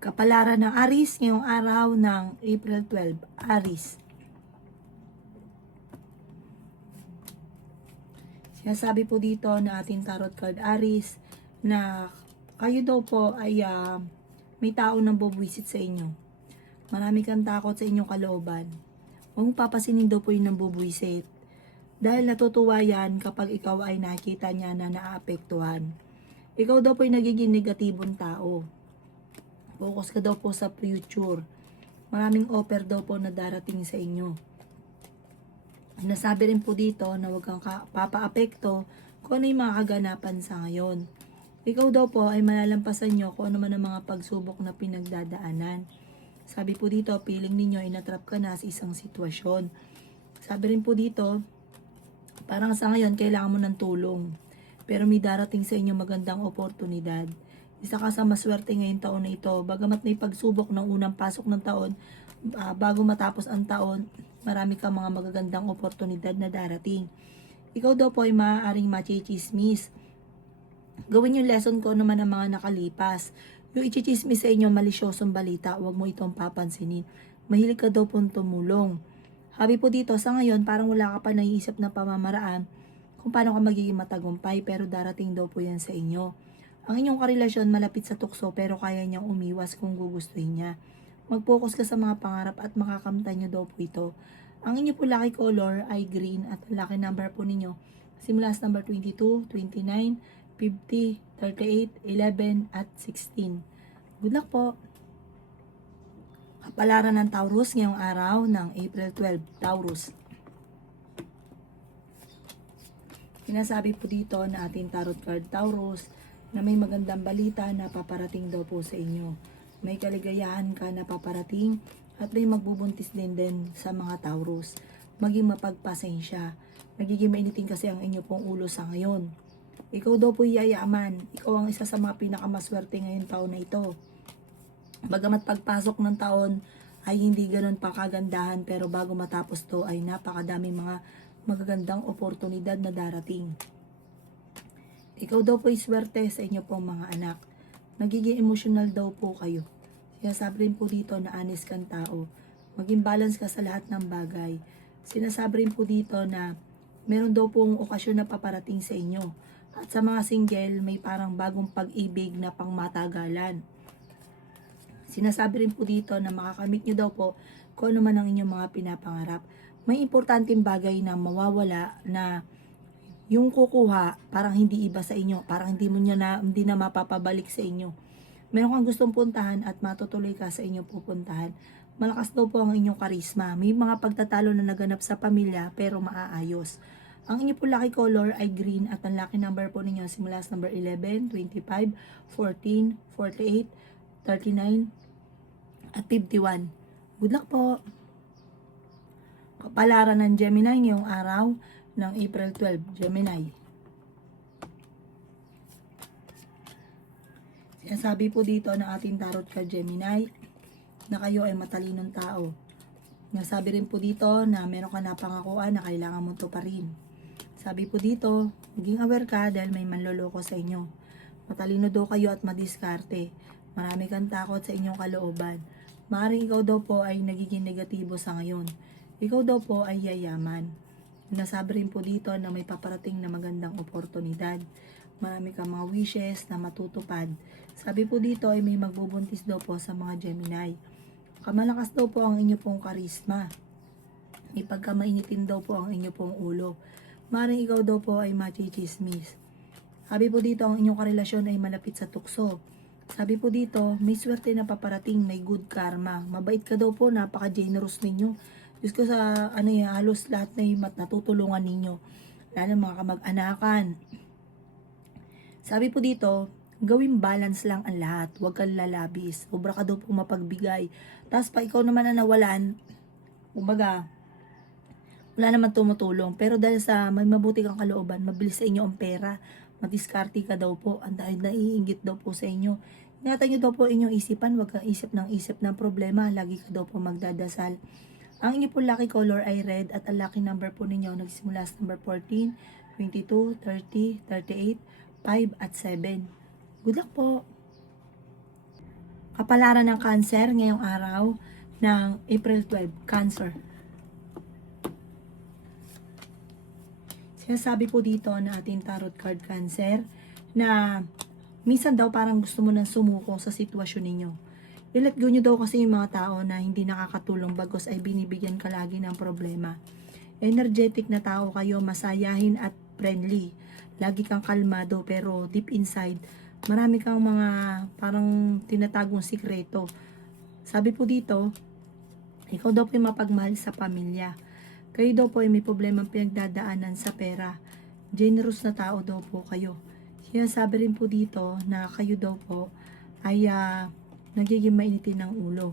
Kapalaran ng Aries ngayong araw ng April 12. Aries. Sinasabi po dito na ating tarot card Aries na kayo daw po ay may tao nang bubwisit sa inyo. Marami kang takot sa inyong kalooban. Huwag mong papasinin daw po yung nambubwisit. Dahil natutuwa yan kapag ikaw ay nakita niya na naaapektuhan. Ikaw daw po ay nagiging negatibong tao. Focus ka daw po sa future. Maraming offer daw po na darating sa inyo. Nasabi rin po dito na huwag kang papaapekto kung ano yung mga kaganapan sa ngayon. Ikaw daw po ay malalampasan nyo kung ano man ang mga pagsubok na pinagdadaanan. Sabi po dito, feeling ninyo inatrap ka na sa isang sitwasyon. Sabi rin po dito, parang sa ngayon kailangan mo ng tulong. Pero may darating sa inyo magandang oportunidad. Isa ka sa maswerte ngayong taon na ito. Bagamat may pagsubok ng unang pasok ng taon, bago matapos ang taon, marami kang mga magagandang oportunidad na darating. Ikaw daw po ay maaaring machichismis. Gawin yung lesson ko naman ang mga nakalipas. Yung ichichismis sa inyo, malisyosong balita, huwag mo itong papansinin. Mahilig ka daw pong tumulong. Habi po dito, sa ngayon, parang wala ka pa naiisip na pamamaraan kung paano ka magiging matagumpay, pero darating daw po yan sa inyo. Ang inyong karelasyon malapit sa tukso, pero kaya niyang umiwas kung gugustuhin niya. Mag-focus ka sa mga pangarap at makakamtan niyo daw po ito. Ang inyo po lucky color ay green at ang lucky number po ninyo simula sa number 22, 29, 50, 38, 11 at 16. Good luck po! Kapalaran ng Taurus ngayong araw ng April 12. Taurus. Sinasabi po dito na ating tarot card Taurus na may magandang balita na paparating daw po sa inyo. May kaligayahan ka na paparating at may magbubuntis din sa mga Taurus. Maging mapagpasensya. Nagiging mainitin kasi ang inyo pong ulo sa ngayon. Ikaw daw po yayaman. Ikaw ang isa sa mga pinakamaswerte ngayong taon na ito. Bagamat pagpasok ng taon ay hindi ganun pa kagandahan, pero bago matapos to ay napakadaming mga magagandang oportunidad na darating. Ikaw daw po ay swerte sa inyo pong mga anak. Nagiging emotional daw po kayo. Sinasabi rin po dito na honest kang tao. Maging balance ka sa lahat ng bagay. Sinasabi rin po dito na meron daw pong okasyon na paparating sa inyo. At sa mga single, may parang bagong pag-ibig na pangmatagalan. Sinasabi rin po dito na makakamit nyo daw po kung ano man ang inyong mga pinapangarap. May importanteng bagay na mawawala na yung kukuha, parang hindi iba sa inyo. Parang hindi na mapapabalik sa inyo. Meron kang gustong puntahan at matutuloy ka sa inyong pupuntahan. Malakas daw po ang inyong karisma. May mga pagtatalo na naganap sa pamilya pero maaayos. Ang inyo po lucky color ay green at ang lucky number po ninyo simula sa number 11, 25, 14, 48, 39, at 51. Good luck po! Kapalaran ng Gemini ngayong araw ng April 12. Gemini. Sinasabi po dito ng ating tarot card Gemini na kayo ay matalinong tao. Nasabi rin po dito na meron ka na pangakuan na kailangan mo to pa rin. Sabi po dito, maging aware ka dahil may manloloko sa inyo. Matalino daw kayo at madiskarte. Marami kang takot sa inyong kalooban. Maaaring ikaw daw po ay nagiging negatibo sa ngayon. Ikaw daw po ay yayaman. Nasabi rin po dito na may paparating na magandang oportunidad. Marami kang mga wishes na matutupad. Sabi po dito ay may magbubuntis daw po sa mga Gemini. Kamalakas daw po ang inyo pong karisma. May pagkamainitin daw po ang inyo pong ulo. Maaaring ikaw daw po ay machichismis. Sabi po dito ang inyong karelasyon ay malapit sa tukso. Sabi po dito, may swerte na paparating, may good karma. Mabait ka daw po, napaka-generous ninyo. Diyos ko sa halos lahat na yung natutulungan ninyo. Lalo mga kamag-anakan. Sabi po dito, gawing balance lang ang lahat. Huwag kang lalabis. Sobra ka daw po mapagbigay. Tapos pa ikaw naman na nawalan, kumbaga, wala naman tumutulong. Pero dahil sa may mabuti kang kalooban, mabilis sa inyo ang pera. Madiskarte ka daw po. Ang dahil naiinggit daw po sa inyo. Ingatan nyo daw po inyong isipan. Huwag kang isip ng problema. Lagi ka daw po magdadasal. Ang inyo po lucky color ay red at ang lucky number po ninyo nagsimula sa number 14, 22, 30, 38, 5 at 7. Good luck po! Kapalaran ng Cancer ngayong araw ng April 12, Cancer. Sinasabi po dito na ating tarot card Cancer na minsan daw parang gusto mo nang sumuko sa sitwasyon ninyo. I-let go nyo daw kasi yung mga tao na hindi nakakatulong bagos ay binibigyan ka lagi ng problema. Energetic na tao kayo, masayahin at friendly. Lagi kang kalmado pero deep inside, marami kang mga parang tinatagong sikreto. Sabi po dito, ikaw daw po yung mapagmahal sa pamilya. Kayo daw po ay may problemang pinagdadaanan sa pera. Generous na tao daw po kayo. Sinasabi rin po dito na kayo daw po ay nagiging mainitin ng ulo.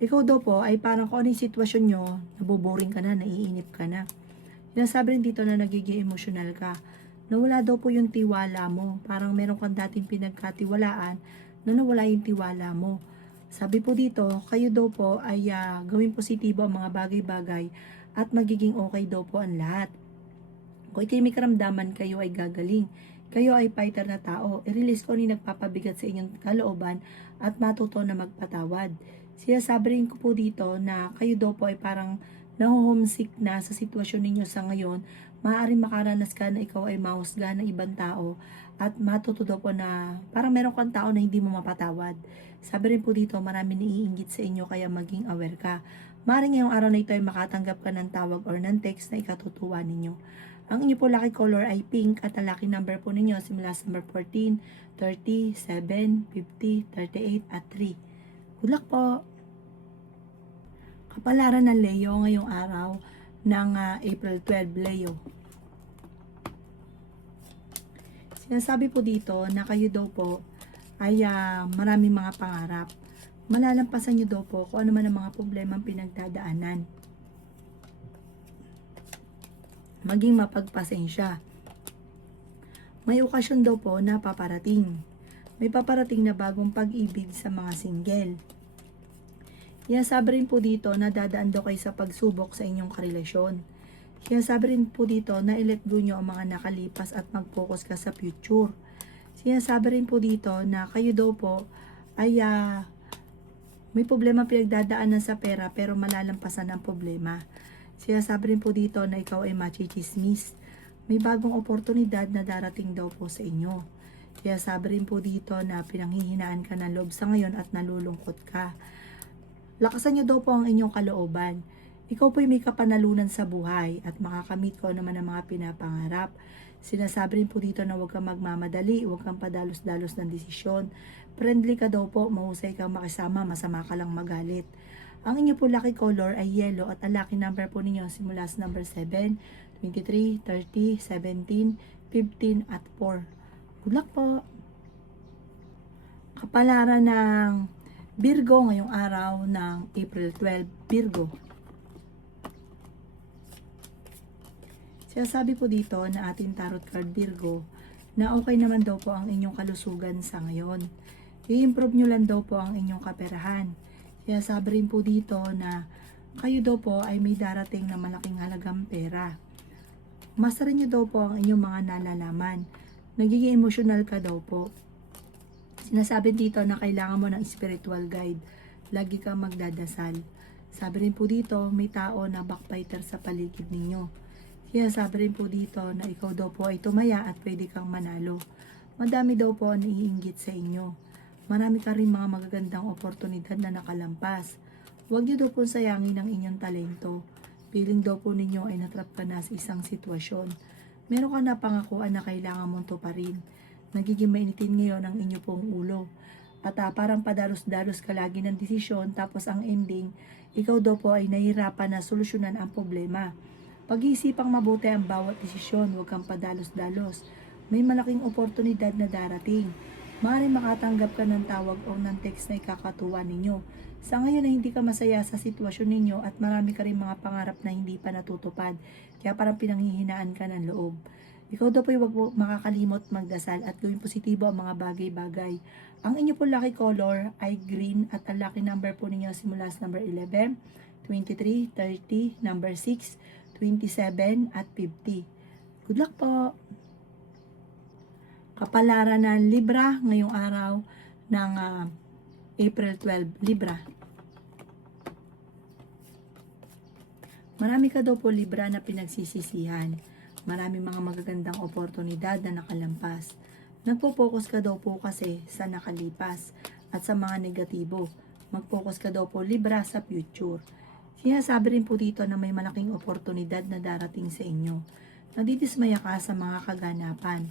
Ikaw daw po ay parang kung ano yung sitwasyon nyo, naboboring ka na, naiinip ka na. Sinasabi rin dito na nagiging emotional ka. Nawala daw po yung tiwala mo. Parang meron kang dating pinagkatiwalaan na nawala yung tiwala mo. Sabi po dito, kayo daw po ay gawing positibo ang mga bagay-bagay at magiging okay daw po ang lahat. Kung kayo may karamdaman, kayo ay gagaling. Kayo ay fighter na tao. I-release ko ni nagpapabigat sa inyong kalooban at matuto na magpatawad. Sinasabi rin ko po dito na kayo daw po ay parang naho-homesick na sa sitwasyon ninyo sa ngayon. Maaaring makaranas ka na ikaw ay mahusgahan ng ibang tao at matuto daw po na parang meron kang tao na hindi mo mapatawad. Sabi rin po dito, marami naiinggit sa inyo kaya maging aware ka. Maaaring ngayong araw na ito ay makatanggap ka ng tawag or ng text na ikatutuwa ninyo. Ang inyo po lucky color ay pink at ang lucky number po ninyo simula sa number 14, 30, 7, 50, 38 at 3. Good luck po! Kapalaran ng Leo ngayong araw ng April 12, Leo. Sinasabi po dito na kayo daw po ay maraming mga pangarap. Malalampasan nyo daw po kung ano man ang mga problemang pinagdadaanan. Maging mapagpasensya. May okasyon daw po na paparating. May paparating na bagong pag-ibig sa mga single. Sinasabi rin po dito na dadaan daw kayo sa pagsubok sa inyong karelasyon. Sinasabi rin po dito na i-let go nyo ang mga nakalipas at mag-focus ka sa future. Sinasabi rin po dito na kayo daw po ay may problema pinagdadaanan sa pera pero malalampasan ang problema. Sinasabi rin po dito na ikaw ay machichismis. May bagong oportunidad na darating daw po sa inyo. Sinasabi rin po dito na pinanghihinaan ka ng loob sa ngayon at nalulungkot ka. Lakasan nyo daw po ang inyong kalooban. Ikaw po ay may kapanalunan sa buhay at makakamit ko naman ang mga pinapangarap. Sinasabi rin po dito na huwag kang magmamadali, huwag kang padalos-dalos ng desisyon. Friendly ka daw po, mahusay kang makisama, masama ka lang magalit. Ang inyo po lucky color ay yellow at ang lucky number po ninyo simula sa number 7, 23, 30, 17, 15 at 4. Good luck po! Kapalaran ng Virgo ngayong araw ng April 12, Virgo. Sinasabi po dito na ating tarot card Virgo na okay naman daw po ang inyong kalusugan sa ngayon. I-improve nyo lang daw po ang inyong kaperahan. Sinasabi rin po dito na kayo daw po ay may darating na malaking halagang pera. Masterin nyo daw po ang inyong mga nalalaman. Nagiging emotional ka daw po. Sinasabi dito na kailangan mo ng spiritual guide. Lagi kang magdadasal. Sabi rin po dito, may tao na backbiter sa paligid ninyo. Sinasabi rin po dito na ikaw daw po ay tumaya at pwede kang manalo. Madami daw po ang naiinggit sa inyo. Marami ka rin mga magagandang oportunidad na nakalampas. Huwag niyo daw po sayangin ang inyong talento. Feeling daw po ninyo ay natrap ka na sa isang sitwasyon. Meron ka na pangakuan na kailangan mong tuparin. Nagiging mainitin ngayon ang inyo pong ulo. At parang padalos-dalos ka lagi ng desisyon tapos ang ending, ikaw daw po ay nahihirapan na solusyonan ang problema. Pag-iisipang mabuti ang bawat desisyon, huwag kang padalos-dalos. May malaking oportunidad na darating. Maaaring makatanggap ka ng tawag o ng text na ikakatuwa ninyo. Sa ngayon na hindi ka masaya sa sitwasyon ninyo at marami ka rin mga pangarap na hindi pa natutupad, kaya parang pinanghihinaan ka ng loob. Ikaw daw po huwag po makakalimot magdasal at gawing positibo ang mga bagay-bagay. Ang inyo po lucky color ay green at ang lucky number po ninyo simula sa number 11, 23, 30, number 6, 27 at 50. Good luck po! Kapalaran ng Libra ngayong araw ng April 12, Libra. Marami ka daw po Libra na pinagsisisihan. Marami mga magagandang oportunidad na nakalampas. Nagpo-focus ka daw po kasi sa nakalipas at sa mga negatibo. Mag-focus ka daw po Libra sa future. Sinasabi rin po dito na may malaking oportunidad na darating sa inyo. Nadidismaya ka sa mga kaganapan.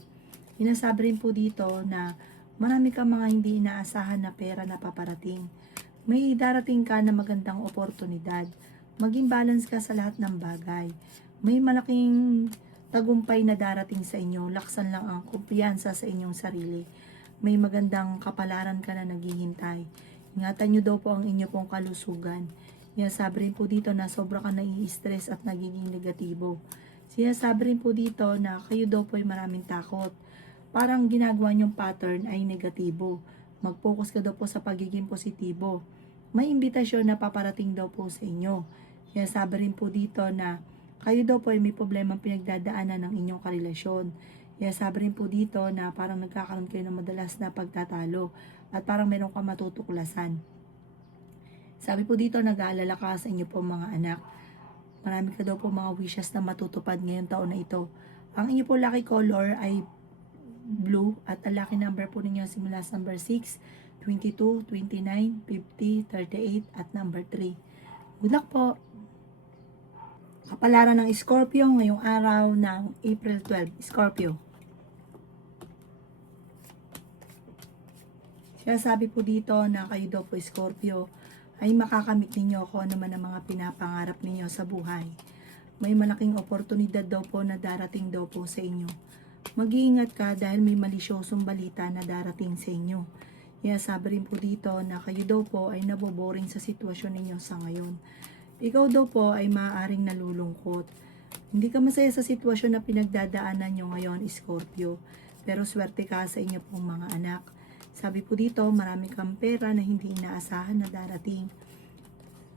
Sinasabi rin po dito na marami kang mga hindi inaasahan na pera na paparating. May darating ka na magandang oportunidad. Maging balance ka sa lahat ng bagay. May malaking tagumpay na darating sa inyo. Laksan lang ang kumpiyansa sa inyong sarili. May magandang kapalaran ka na naghihintay. Ingatan nyo daw po ang inyo pong kalusugan. Sinasabi rin po dito na sobra ka nai-stress at nagiging negatibo. Sinasabi rin po dito na kayo daw po ay maraming takot. Parang ginagawa nyong pattern ay negatibo. Mag-focus ka daw po sa pagiging positibo. May imbitasyon na paparating daw po sa inyo. Sinasabi rin po dito na kayo daw po ay may problemang pinagdadaanan ng inyong karelasyon. Sinasabi rin po dito na parang nagkakaroon kayo ng madalas na pagtatalo at parang meron ka matutuklasan. Sabi po dito, nag-aalala ka sa inyo po mga anak. Marami ka daw po mga wishes na matutupad ngayong taon na ito. Ang inyo po lucky color ay blue at ang lucky number po ninyo simula sa number 6, 22, 29, 50, 38 at number 3. Good luck po! Kapalaran ng Scorpio ngayong araw ng April 12. Scorpio. Kaya sabi po dito na kayo daw po Scorpio ay makakamit ninyo kung ano man ang mga pinapangarap ninyo sa buhay. May malaking oportunidad daw po na darating daw po sa inyo. Mag-iingat ka dahil may malisyosong balita na darating sa inyo. Kaya sabi rin po dito na kayo daw po ay naboboring sa sitwasyon ninyo sa ngayon. Ikaw daw po ay maaaring nalulungkot. Hindi ka masaya sa sitwasyon na pinagdadaanan nyo ngayon, Scorpio. Pero swerte ka sa inyo pong mga anak. Sabi po dito, marami kang pera na hindi inaasahan na darating.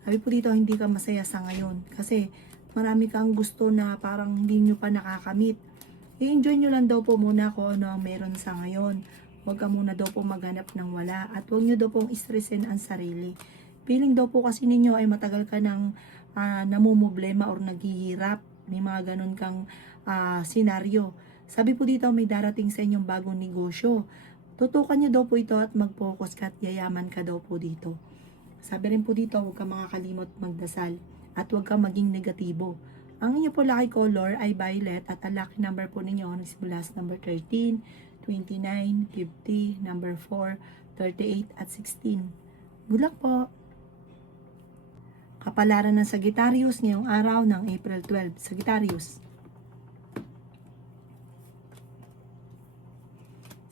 Sabi po dito, hindi ka masaya sa ngayon. Kasi marami kang gusto na parang hindi nyo pa nakakamit. I-enjoy nyo lang daw po muna kung ano ang meron sa ngayon. Huwag ka muna daw po maghanap ng wala. At huwag nyo daw pong stressin ang sarili. Feeling daw po kasi ninyo ay matagal ka ng namumblema or naghihirap. May mga ganun kang senaryo. Sabi po dito, may darating sa inyong bagong negosyo. Tutukan nyo daw po ito at mag-focus ka at yayaman ka daw po dito. Sabi rin po dito, huwag ka makakalimot magdasal at huwag ka maging negatibo. Ang inyo po lucky color ay violet at ang lucky number po ninyo nagsimula sa number 13, 29, 50, number 4, 38 at 16. Good luck po! Kapalaran ng Sagittarius ngayong araw ng April 12. Sagittarius.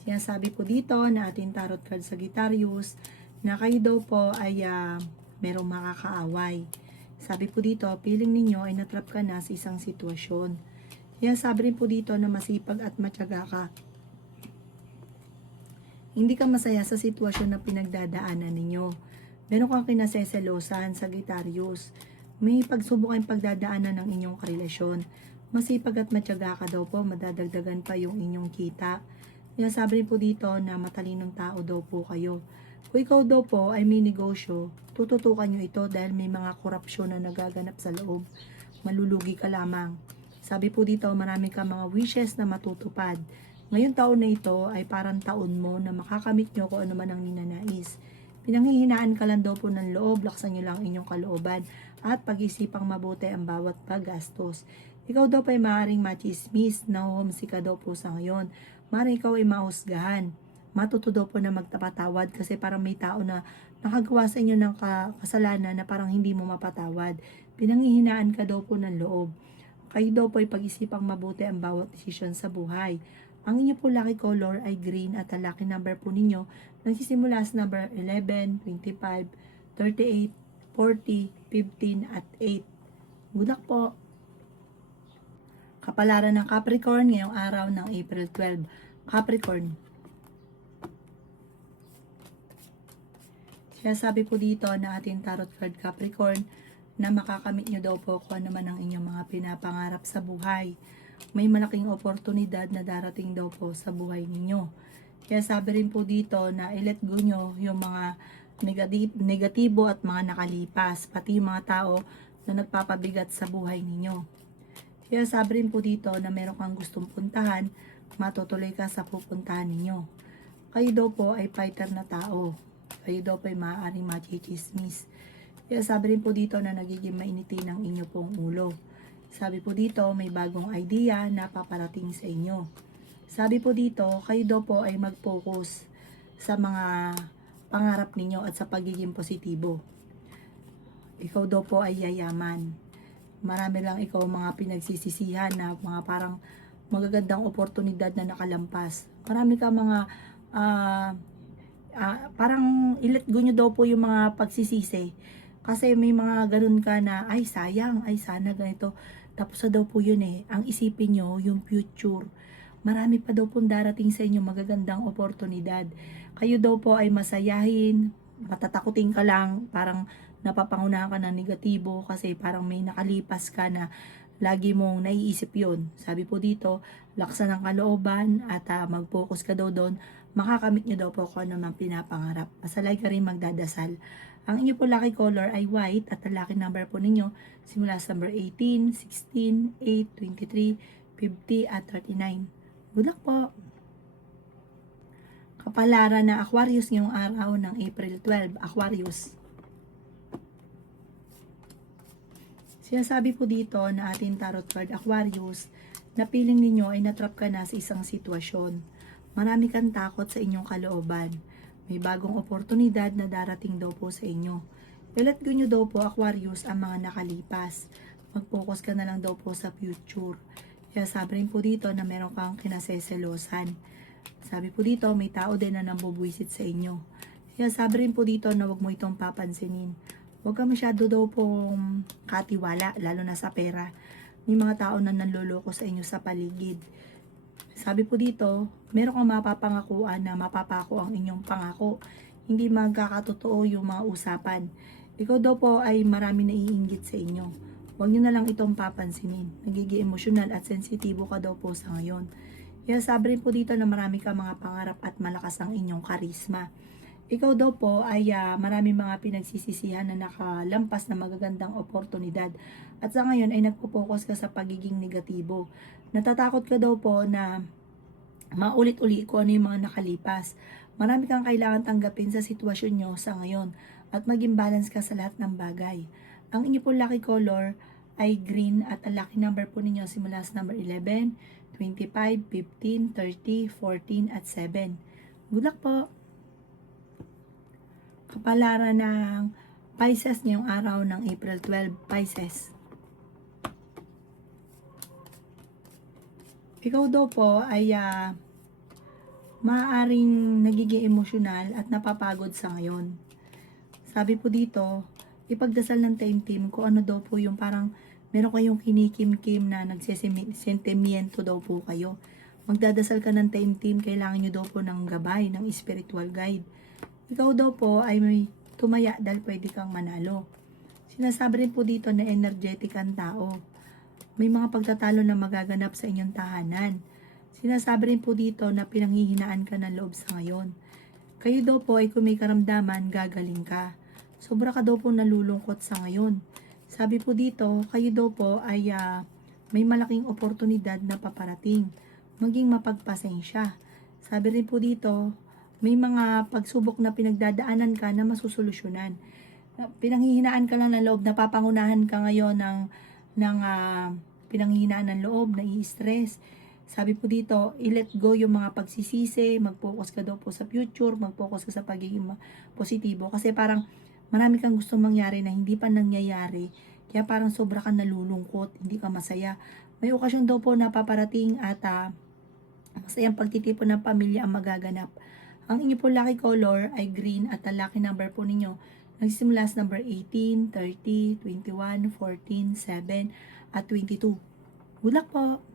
Sinasabi po dito na ating tarot card Sagittarius na kayo daw po ay merong makakaaway. Sabi po dito, feeling ninyo ay natrap ka na sa isang sitwasyon. Sinasabi rin po dito na masipag at matyaga ka. Hindi ka masaya sa sitwasyon na pinagdadaanan ninyo. Meron kang kinaseselosan, Sagittarius. May pagsubok ang pagdadaanan ng inyong karelasyon. Masipag at matyaga ka daw po, madadagdagan pa yung inyong kita. Sinasabi rin po dito na matalinong tao daw po kayo. Kung ikaw daw po ay may negosyo, tututukan nyo ito dahil may mga korupsyon na nagaganap sa loob. Malulugi ka lamang. Sabi po dito, marami ka mga wishes na matutupad. Ngayong taon na ito ay parang taon mo na makakamit nyo kung ano man ang ninanais. Pinanghihinaan ka lang daw po ng loob, laksan nyo lang inyong kalooban at pag-isipang mabuti ang bawat paggastos. Ikaw daw pa ay maaaring machismis, nahuhumsi ka daw po sa ngayon. Maaaring ikaw ay mahusgahan. Matuto daw po na magtapatawad kasi parang may tao na nakagawa sa inyo ng kasalanan na parang hindi mo mapatawad. Pinanghihinaan ka daw po ng loob. Kayo daw po ay pag-isipang mabuti ang bawat desisyon sa buhay. Ang inyo po lucky color ay green at ang lucky number po ninyo nagsisimula sa number 11, 25, 38, 40, 15 at 8. Good luck po! Kapalaran ng Capricorn ngayong araw ng April 12. Capricorn. Kaya sabi po dito na ating tarot card Capricorn na makakamit nyo daw po kung ano man ang inyong mga pinapangarap sa buhay. May malaking oportunidad na darating daw po sa buhay ninyo. Kaya sabi rin po dito na i-let go nyo yung mga negatibo at mga nakalipas, pati yung mga tao na nagpapabigat sa buhay ninyo. Kaya sabi rin po dito na meron kang gustong puntahan, matutuloy ka sa pupuntahan ninyo. Kayo daw po ay fighter na tao. Kayo daw po ay maaaring machichismis. Kaya sabi rin po dito na nagiging mainitin ang inyo pong ulo. Sabi po dito, may bagong idea na paparating sa inyo. Sabi po dito, kayo daw po ay mag-focus sa mga pangarap ninyo at sa pagiging positibo. Ikaw daw po ay yayaman. Marami lang ikaw mga pinagsisisihan na mga parang magagandang oportunidad na nakalampas. Marami ka mga parang i-let go nyo daw po yung mga pagsisisi. Kasi may mga ganun ka na, ay sayang, ay sana ganito. Tapos na daw po yun eh. Ang isipin nyo, yung future. Marami pa daw pong darating sa inyo magagandang oportunidad. Kayo daw po ay masayahin, matatakutin ka lang, parang napapangunahan ka ng negatibo kasi parang may nakalipas ka na lagi mong naiisip yun. Sabi po dito, laksan ng kalooban at mag-focus ka daw doon, makakamit nyo daw po kung ano mang pinapangarap. Masalay ka rin magdadasal. Ang inyo po lucky color ay white at ang lucky number po ninyo simula sa number 18, 16, 8, 23, 50 at 39. Good luck po! Kapalaran na Aquarius ngayong araw ng April 12, Aquarius. Sinasabi po dito na ating tarot card Aquarius na piling ninyo ay natrap ka na sa isang sitwasyon. Marami kang takot sa inyong kalooban. May bagong oportunidad na darating daw po sa inyo. I-let go nyo daw po Aquarius ang mga nakalipas. Mag-focus ka na lang daw po sa future. Kaya sabi rin po dito na meron kang kinaseselosan. Sabi po dito may tao din na nambubwisit sa inyo. Kaya sabi rin po dito na wag mo itong papansinin. Huwag ka masyado daw pong katiwala, lalo na sa pera. May mga tao na nanloloko sa inyo sa paligid. Sabi po dito, meron kang mapapangakuan na mapapako ang inyong pangako. Hindi magkakatotoo yung mga usapan. Ikaw daw po ay marami naiinggit sa inyo. Huwag nyo na lang itong papansinin. Nagiging emosyonal at sensitibo ka daw po sa ngayon. Kaya sabi rin po dito na marami ka mga pangarap at malakas ang inyong karisma. Ikaw daw po ay marami mga pinagsisisihan na nakalampas na magagandang oportunidad. At sa ngayon ay nagpo-focus ka sa pagiging negatibo. Natatakot ka daw po na maulit-uli kung ano yung mga nakalipas. Marami kang kailangan tanggapin sa sitwasyon nyo sa ngayon at maging balance ka sa lahat ng bagay. Ang inyo po lucky color ay green at ang lucky number po ninyo simula sa number 11, 25, 15, 30, 14 at 7. Good luck po! Kapalaran ng Pisces ngayong araw ng April 12, Pisces. Ikaw daw po ay maaaring nagiging emosyonal at napapagod sa ngayon. Sabi po dito, ipagdasal ng taimtim kung ano daw po yung parang meron kayong kinikim-kim na nagsesentimiento daw po kayo. Magdadasal ka ng taimtim, kailangan nyo daw po ng gabay, ng spiritual guide. Ikaw daw po ay may tumaya dahil pwede kang manalo. Sinasabi rin po dito na energetic ang tao. May mga pagtatalo na magaganap sa inyong tahanan. Sinasabi rin po dito na pinanghihinaan ka ng loob sa ngayon. Kayo daw po ay kung may karamdaman, gagaling ka. Sobra ka daw po nalulungkot sa ngayon. Sabi po dito, kayo daw po ay may malaking oportunidad na paparating. Maging mapagpasensya. Sabi rin po dito, may mga pagsubok na pinagdadaanan ka na masusolusyonan. Pinanghihinaan ka lang ng loob, napapangunahan ka ngayon ng pinanghihinaan ng loob, nai-stress. Sabi po dito, i-let go yung mga pagsisisi, mag-focus ka daw po sa future, mag-focus ka sa pagiging positibo. Kasi parang marami kang gustong mangyari na hindi pa nangyayari, kaya parang sobra kang nalulungkot, hindi ka masaya. May okasyon daw po na paparating at masayang pagtitipon ng pamilya ang magaganap. Ang inyo po lucky color ay green at ang lucky number po ninyo nagsisimula sa number 18, 30, 21, 14, 7 at 22. Good luck po!